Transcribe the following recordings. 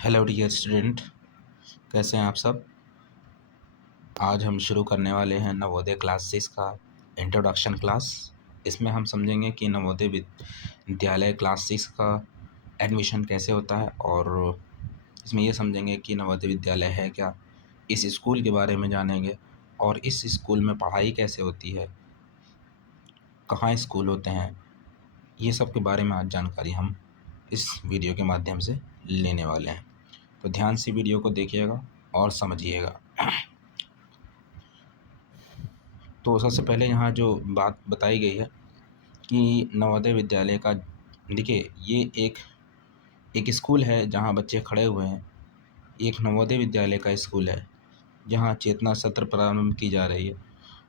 Hello dear student, कैसे हैं आप सब। आज हम शुरू करने वाले हैं नवोदय क्लास 6 का इंट्रोडक्शन क्लास। इसमें हम समझेंगे कि नवोदय विद्यालय क्लास 6 का एडमिशन कैसे होता है और इसमें ये समझेंगे कि नवोदय विद्यालय है क्या, इस स्कूल के बारे में जानेंगे और इस स्कूल में पढ़ाई कैसे होती है, कहाँ स्कूल होते हैं, ये सब के बारे में आज जानकारी हम इस वीडियो के माध्यम से लेने वाले हैं। तो ध्यान से वीडियो को देखिएगा और समझिएगा। तो सबसे पहले यहाँ जो बात बताई गई है कि नवोदय विद्यालय का, देखिए ये एक स्कूल है जहाँ बच्चे खड़े हुए हैं। एक नवोदय विद्यालय का स्कूल है जहाँ चेतना सत्र प्रारंभ की जा रही है,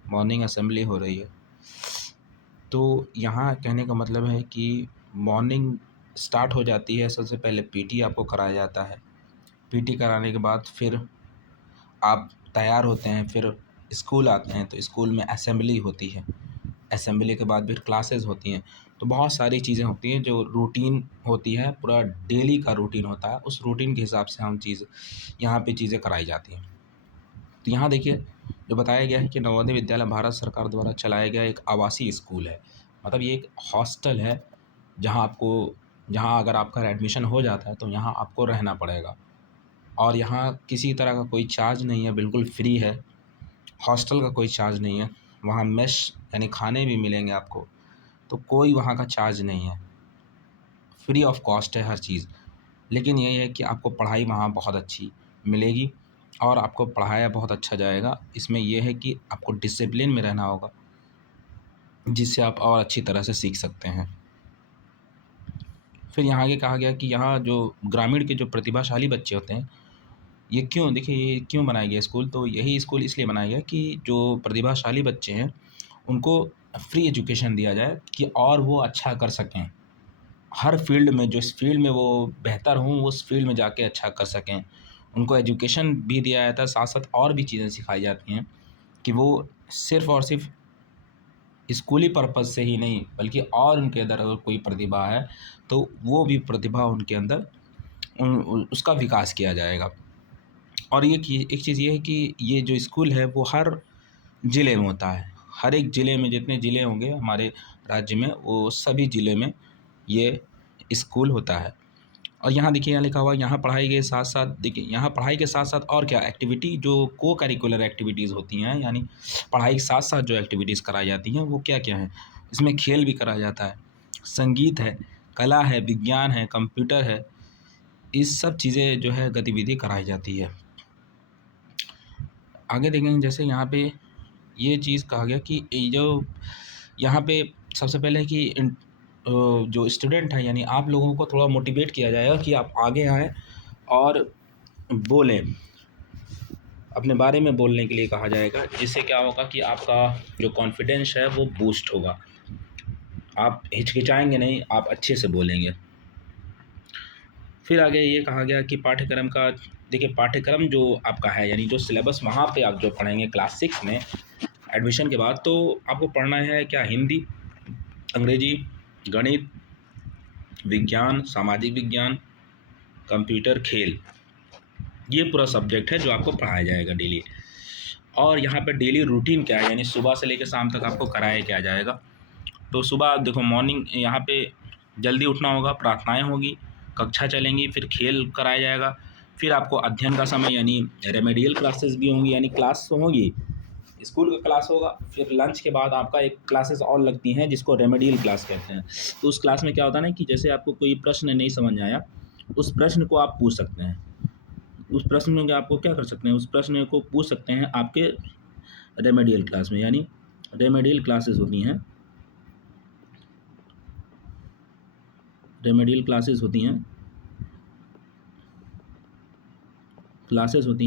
मॉर्निंग असेंबली हो रही है। तो यहाँ कहने का मतलब है कि मॉर्निंग स्टार्ट हो जाती है। सबसे पहले पीटी आपको कराया जाता है। पीटी कराने के बाद फिर आप तैयार होते हैं, फिर स्कूल आते हैं। तो स्कूल में असेंबली होती है, असेंबली के बाद फिर क्लासेस होती हैं। तो बहुत सारी चीज़ें होती हैं जो रूटीन होती है, पूरा डेली का रूटीन होता है। उस रूटीन के हिसाब से हम यहाँ पे चीज़ें कराई जाती हैं। तो यहाँ देखिए जो बताया गया है कि नवोदय विद्यालय भारत सरकार द्वारा चलाया गया एक आवासीय स्कूल है। मतलब ये एक हॉस्टल है जहाँ अगर आपका एडमिशन हो जाता है तो यहाँ आपको रहना पड़ेगा और यहाँ किसी तरह का कोई चार्ज नहीं है, बिल्कुल फ्री है। हॉस्टल का कोई चार्ज नहीं है। वहाँ मेस यानी खाने भी मिलेंगे आपको, तो कोई वहाँ का चार्ज नहीं है, फ्री ऑफ कॉस्ट है हर चीज़। लेकिन यही है कि आपको पढ़ाई वहाँ बहुत अच्छी मिलेगी और आपको पढ़ाया बहुत अच्छा जाएगा। इसमें यह है कि आपको डिसिप्लिन में रहना होगा, जिससे आप और अच्छी तरह से सीख सकते हैं। फिर यहाँ आगे कहा गया कि यहाँ जो ग्रामीण के जो प्रतिभाशाली बच्चे होते हैं, ये क्यों, देखिए ये क्यों बनाया गया स्कूल। तो यही स्कूल इसलिए बनाया गया कि जो प्रतिभाशाली बच्चे हैं उनको फ्री एजुकेशन दिया जाए कि और वो अच्छा कर सकें हर फील्ड में। जो इस फील्ड में वो बेहतर हों, वो उस फील्ड में जाके अच्छा कर सकें। उनको एजुकेशन भी दिया जाता है, साथ साथ और भी चीज़ें सिखाई जाती हैं कि वो सिर्फ़ और सिर्फ स्कूली पर्पज़ से ही नहीं, बल्कि और उनके अंदर अगर कोई प्रतिभा है तो वो भी प्रतिभा उनके अंदर उसका विकास किया जाएगा। और एक चीज़ ये है कि ये जो स्कूल है वो हर ज़िले में होता है। हर एक ज़िले में, जितने ज़िले होंगे हमारे राज्य में, वो सभी ज़िले में ये स्कूल होता है। और यहाँ देखिए, यहाँ लिखा हुआ है यहाँ पढ़ाई के साथ साथ, देखिए यहाँ पढ़ाई के साथ साथ और क्या एक्टिविटी, जो को करिकुलर एक्टिविटीज़ होती हैं, यानी पढ़ाई के साथ साथ जो एक्टिविटीज़ कराई जाती हैं वो क्या क्या हैं। इसमें खेल भी कराया जाता है, संगीत है, कला है, विज्ञान है, कंप्यूटर है। इस सब चीज़ें जो है गतिविधि कराई जाती है। आगे देखेंगे जैसे यहाँ पे ये चीज़ कहा गया कि ये जो यहाँ पे सबसे पहले कि जो स्टूडेंट है यानी आप लोगों को थोड़ा मोटिवेट किया जाएगा कि आप आगे आएँ और बोलें, अपने बारे में बोलने के लिए कहा जाएगा। जिससे क्या होगा कि आपका जो कॉन्फिडेंस है वो बूस्ट होगा, आप हिचकिचाएंगे नहीं, आप अच्छे से बोलेंगे। फिर आगे ये कहा गया कि पाठ्यक्रम का, देखिए पाठ्यक्रम जो आपका है यानी जो सिलेबस वहाँ पे आप जो पढ़ेंगे क्लास 6 में एडमिशन के बाद, तो आपको पढ़ना है क्या, हिंदी, अंग्रेजी, गणित, विज्ञान, सामाजिक विज्ञान, कंप्यूटर, खेल। ये पूरा सब्जेक्ट है जो आपको पढ़ाया जाएगा डेली। और यहाँ पे डेली रूटीन क्या है, यानी सुबह से लेकर शाम तक आपको कराया क्या जाएगा। तो सुबह देखो मॉर्निंग यहाँ पे जल्दी उठना होगा, प्रार्थनाएं होगी, कक्षा चलेंगी, फिर खेल कराया जाएगा, फिर आपको अध्ययन का समय यानी रेमेडियल क्लासेस भी होंगी, यानी क्लास तो होगी, स्कूल का क्लास होगा। फिर लंच के बाद आपका एक क्लासेस और लगती हैं जिसको रेमेडियल क्लास कहते हैं। तो उस क्लास में क्या होता है ना कि जैसे आपको कोई प्रश्न नहीं समझ आया, उस प्रश्न को आप पूछ सकते हैं। उस प्रश्न में आपको क्या कर सकते हैं, उस प्रश्न को पूछ सकते हैं आपके रेमेडियल क्लास में, यानी रेमेडियल क्लासेस होती हैं, रेमेडियल क्लासेस होती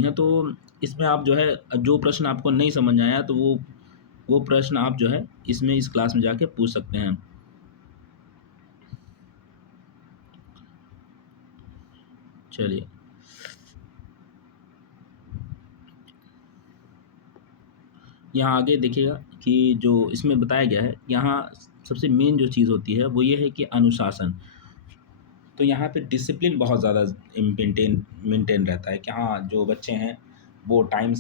हैं। तो इसमें आप जो है, जो प्रश्न आपको नहीं समझ आया तो वो प्रश्न आप जो है इसमें इस क्लास में जाके पूछ सकते हैं। चलिए यहाँ आगे देखिएगा कि जो इसमें बताया गया है, यहाँ सबसे मेन जो चीज़ होती है वो ये है कि अनुशासन। तो यहाँ पे डिसिप्लिन बहुत ज़्यादा मेंटेन रहता है कि हाँ, जो बच्चे हैं वो टाइम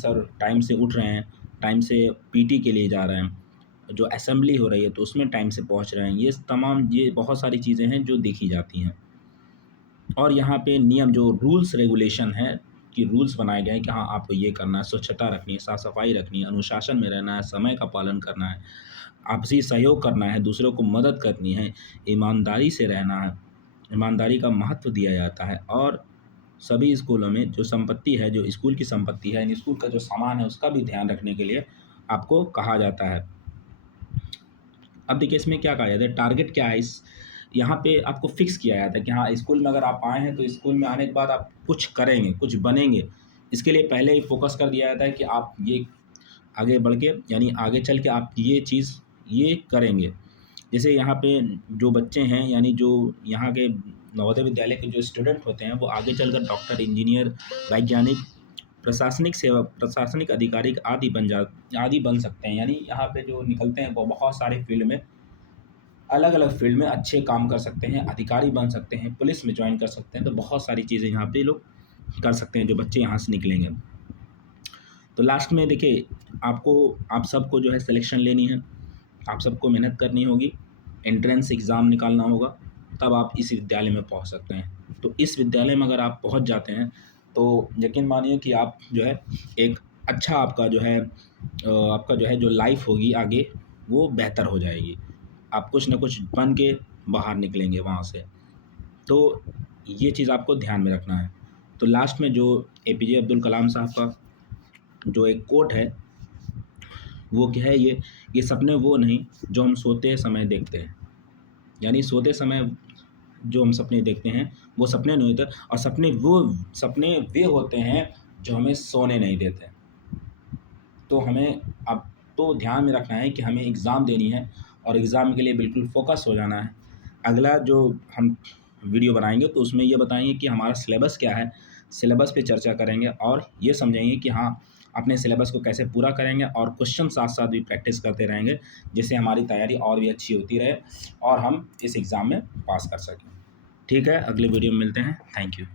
से उठ रहे हैं, टाइम से पीटी के लिए जा रहे हैं, जो असेंबली हो रही है तो उसमें टाइम से पहुँच रहे हैं। ये बहुत सारी चीज़ें हैं जो देखी जाती हैं। और यहाँ पे नियम जो रूल्स रेगुलेशन है कि रूल्स बनाए गए हैं कि हाँ, आपको ये करना है, स्वच्छता रखनी है, साफ-सफाई रखनी है, अनुशासन में रहना है, समय का पालन करना है, आपसी सहयोग करना है, दूसरों को मदद करनी है, ईमानदारी से रहना है, ईमानदारी का महत्व दिया जाता है। और सभी स्कूलों में जो संपत्ति है, जो स्कूल की संपत्ति है, यानी स्कूल का जो सामान है, उसका भी ध्यान रखने के लिए आपको कहा जाता है। अब देखिए इसमें क्या कहा जाता है, टारगेट क्या है इस यहाँ पे आपको फिक्स किया जाता है कि हाँ, स्कूल में अगर आप आए हैं तो स्कूल में आने के बाद आप कुछ करेंगे, कुछ बनेंगे। इसके लिए पहले ही फोकस कर दिया जाता है कि आप ये आगे बढ़ के यानी आगे चल के आप ये करेंगे। जैसे यहाँ पे जो बच्चे हैं यानी जो यहाँ के नवोदय विद्यालय के जो स्टूडेंट होते हैं वो आगे चलकर डॉक्टर, इंजीनियर, वैज्ञानिक, प्रशासनिक अधिकारी आदि बन सकते हैं। यानी यहाँ पे जो निकलते हैं वो बहुत सारे फील्ड में अलग-अलग फील्ड में अच्छे काम कर सकते हैं, अधिकारी बन सकते हैं, पुलिस में जॉइन कर सकते हैं, तो बहुत सारी चीज़ें यहाँ पे लोग कर सकते हैं जो बच्चे यहाँ से निकलेंगे। तो लास्ट में देखिए आप सबको जो है सिलेक्शन लेनी है, आप सबको मेहनत करनी होगी, एंट्रेंस एग्ज़ाम निकालना होगा, तब आप इस विद्यालय में पहुँच सकते हैं। तो इस विद्यालय में अगर आप पहुँच जाते हैं, तो यकीन मानिए कि आप जो है एक अच्छा आपका जो है जो लाइफ़ होगी आगे, वो बेहतर हो जाएगी। आप कुछ न कुछ बन के बाहर निकलेंगे वहाँ से। तो ये चीज़ आपको ध्यान में रखना है। तो लास्ट में जो एपीजे अब्दुल कलाम साहब का जो एक कोट है, वो क्या है ये सपने वो नहीं जो हम सोते समय देखते हैं। यानी सोते समय जो हम सपने देखते हैं, वो सपने नहीं होते और सपने वे होते हैं जो हमें सोने नहीं देते। तो हमें अब तो ध्यान में रखना है कि हमें एग्ज़ाम देनी है और एग्ज़ाम के लिए बिल्कुल फ़ोकस हो जाना है। अगला जो हम वीडियो बनाएँगे तो उसमें ये बताएँगे कि हमारा सिलेबस क्या है, सिलेबस पे चर्चा करेंगे और ये समझेंगे कि हाँ, अपने सिलेबस को कैसे पूरा करेंगे और क्वेश्चन साथ-साथ भी प्रैक्टिस करते रहेंगे, जिससे हमारी तैयारी और भी अच्छी होती रहे और हम इस एग्ज़ाम में पास कर सकें। ठीक है, अगले वीडियो में मिलते हैं। Thank you.